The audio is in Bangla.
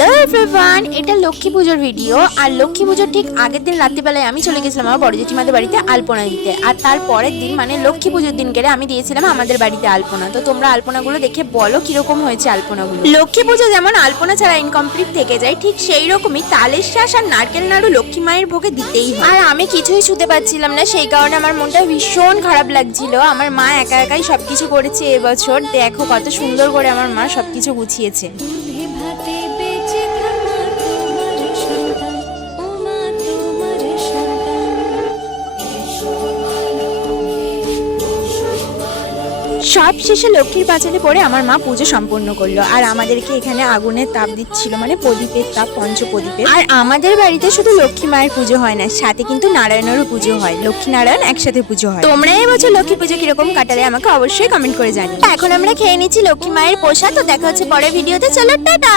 হ্যালো এভরিওয়ান, এটা লক্ষ্মী পুজোর ভিডিও। আর লক্ষ্মী পুজোর ঠিক আগের দিন রাত্রিবেলায় আমি চলে গেছিলাম আমার বড় জেঠিমাদের বাড়িতে আলপনা দিতে। আর তার পরের দিন মানে লক্ষ্মী পুজোর দিন কেড়ে আমি দিয়েছিলাম আমাদের বাড়িতে আলপনা। তো তোমরা আলপনাগুলো দেখে বলো কিরকম হয়েছে আলপনাগুলো। লক্ষ্মী পুজো যেমন আলপনা ছাড়া ইনকমপ্লিট থেকে যায়, ঠিক সেই রকমই তালের শাঁস আর নারকেল নাড়ু লক্ষ্মী মায়ের ভোগে দিতেই হয়। আর আমি কিছুই ছুতে পারছিলাম না, সেই কারণে আমার মনটা ভীষণ খারাপ লাগছিল। আমার মা একা একাই সবকিছু করেছে এবছর। দেখো কত সুন্দর করে আমার মা সবকিছু গুছিয়েছে। সব শেষে লক্ষ্মীর পাঁচালে পড়ে আমার মা পুজো সম্পন্ন করলো। আর আমাদেরকে এখানে আগুনের তাপ দিচ্ছিল, মানে প্রদীপের তাপ, পঞ্চপ্রদীপের। আর আমাদের বাড়িতে শুধু লক্ষ্মী মায়ের পুজো হয় না, সাথে কিন্তু নারায়ণেরও পুজো হয়। লক্ষ্মী নারায়ণ একসাথে পুজো হয়। তোমরা এবছর লক্ষ্মী পুজো কিরকম কাটালে আমাকে অবশ্যই কমেন্ট করে জানিও। এখন আমরা খেয়ে নিচ্ছি লক্ষ্মী মায়ের প্রসাদ। তো দেখা হচ্ছে পরের ভিডিওতে। চলো টাটা।